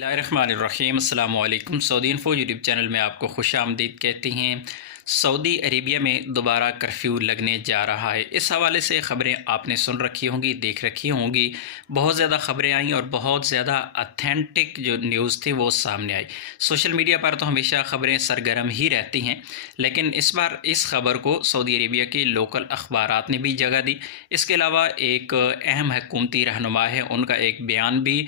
बिस्मिल्लाहिर्रहमानिर्रहीम। अस्सलाम वालेकुम। सऊदी इन्फो यूट्यूब चैनल में आपको खुश आमदीद कहते हैं। सऊदी अरेबिया में दोबारा कर्फ्यू लगने जा रहा है। इस हवाले से ख़बरें आपने सुन रखी होंगी, देख रखी होंगी। बहुत ज़्यादा ख़बरें आई और बहुत ज़्यादा अथेंटिक जो न्यूज़ थी वो सामने आई। सोशल मीडिया पर तो हमेशा ख़बरें सरगर्म ही रहती हैं, लेकिन इस बार इस ख़बर को सऊदी अरेबिया के लोकल अखबारात ने भी जगह दी। इसके अलावा एक अहम हुकूमती रहनुमा है, उनका एक बयान भी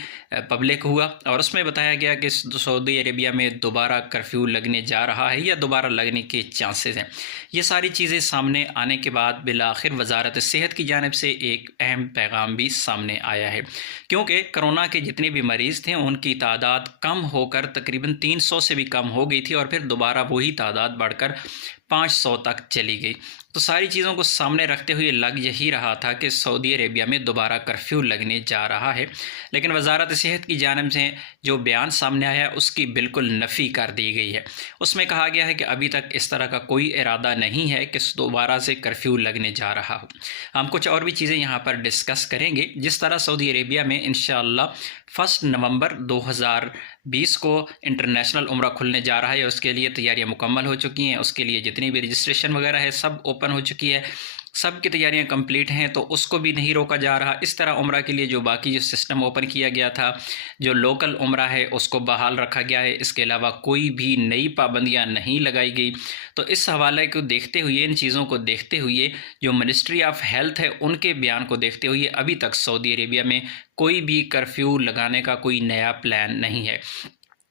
पब्लिक हुआ और उसमें बताया गया कि सऊदी अरेबिया में दोबारा कर्फ्यू लगने जा रहा है या दोबारा लगने के चांसेस हैं। ये सारी चीज़ें सामने आने के बाद बिलाखिर वजारत सेहत की जानिब से एक अहम पैगाम भी सामने आया है, क्योंकि कोरोना के जितने भी मरीज़ थे उनकी तादाद कम होकर तकरीबन 300 से भी कम हो गई थी और फिर दोबारा वही तादाद बढ़कर 500 तक चली गई। तो सारी चीज़ों को सामने रखते हुए लग यही रहा था कि सऊदी अरेबिया में दोबारा कर्फ्यू लगने जा रहा है, लेकिन वजारत सेहत की जानिब से जो बयान सामने आया उसकी बिल्कुल नफ़ी कर दी गई है। उसमें कहा गया है कि अभी तक इस तरह का कोई इरादा नहीं है कि दोबारा से कर्फ्यू लगने जा रहा हो। हम कुछ और भी चीज़ें यहाँ पर डिस्कस करेंगे। जिस तरह सऊदी अरेबिया में इंशाअल्लाह 1 नवंबर 2020 को इंटरनेशनल उम्रा खुलने जा रहा है, उसके लिए तैयारियां मुकम्मल हो चुकी हैं। उसके लिए जितनी भी रजिस्ट्रेशन वगैरह है सब ओपन हो चुकी है, सब की तैयारियां कंप्लीट हैं, तो उसको भी नहीं रोका जा रहा। इस तरह उम्रा के लिए जो बाकी जो सिस्टम ओपन किया गया था, जो लोकल उम्रा है उसको बहाल रखा गया है। इसके अलावा कोई भी नई पाबंदियां नहीं लगाई गई। तो इस हवाले को देखते हुए, इन चीज़ों को देखते हुए, जो मिनिस्ट्री ऑफ हेल्थ है उनके बयान को देखते हुए अभी तक सऊदी अरेबिया में कोई भी कर्फ्यू लगाने का कोई नया प्लान नहीं है।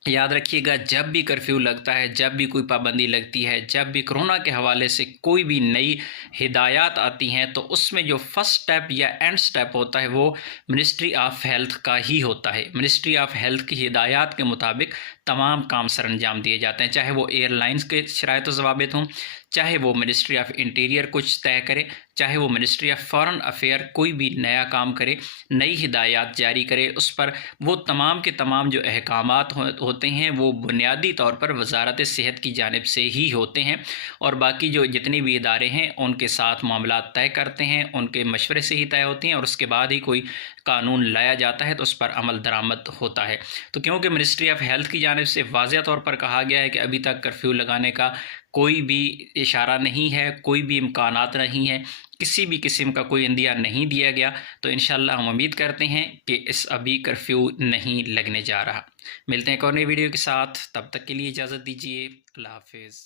याद रखिएगा, जब भी कर्फ्यू लगता है, जब भी कोई पाबंदी लगती है, जब भी कोरोना के हवाले से कोई भी नई हिदायत आती हैं, तो उसमें जो फर्स्ट स्टेप या एंड स्टेप होता है वो मिनिस्ट्री ऑफ हेल्थ का ही होता है। मिनिस्ट्री ऑफ हेल्थ की हिदायत के मुताबिक तमाम काम सर अंजाम दिए जाते हैं, चाहे वो एयरलाइंस के शराइत व ज़वाबित हों, चाहे वो मिनिस्ट्री ऑफ इंटीरियर कुछ तय करे, चाहे वो मिनिस्ट्री ऑफ फॉरेन अफेयर कोई भी नया काम करे, नई हिदायत जारी करे, उस पर वो तमाम के तमाम जो अहकामात होते हैं वो बुनियादी तौर पर वजारत सेहत की जानिब से ही होते हैं और बाकी जो जितने भी इदारे हैं उनके साथ मामला तय करते हैं, उनके मशवरे से ही तय होती हैं और उसके बाद ही कोई कानून लाया जाता है तो उस पर अमल दरामद होता है। तो क्योंकि मिनिस्ट्री ऑफ हेल्थ की जानिब से वाज़ेह तौर पर कहा गया है कि अभी तक कर्फ्यू लगाने का कोई भी इशारा नहीं है, कोई भी इम्कानात नहीं है, किसी भी किस्म का कोई इंदिया नहीं दिया गया, तो इंशाअल्लाह हम उम्मीद करते हैं कि इस अभी कर्फ्यू नहीं लगने जा रहा। मिलते हैं एक और नई वीडियो के साथ, तब तक के लिए इजाज़त दीजिए। अल्लाह हाफिज़।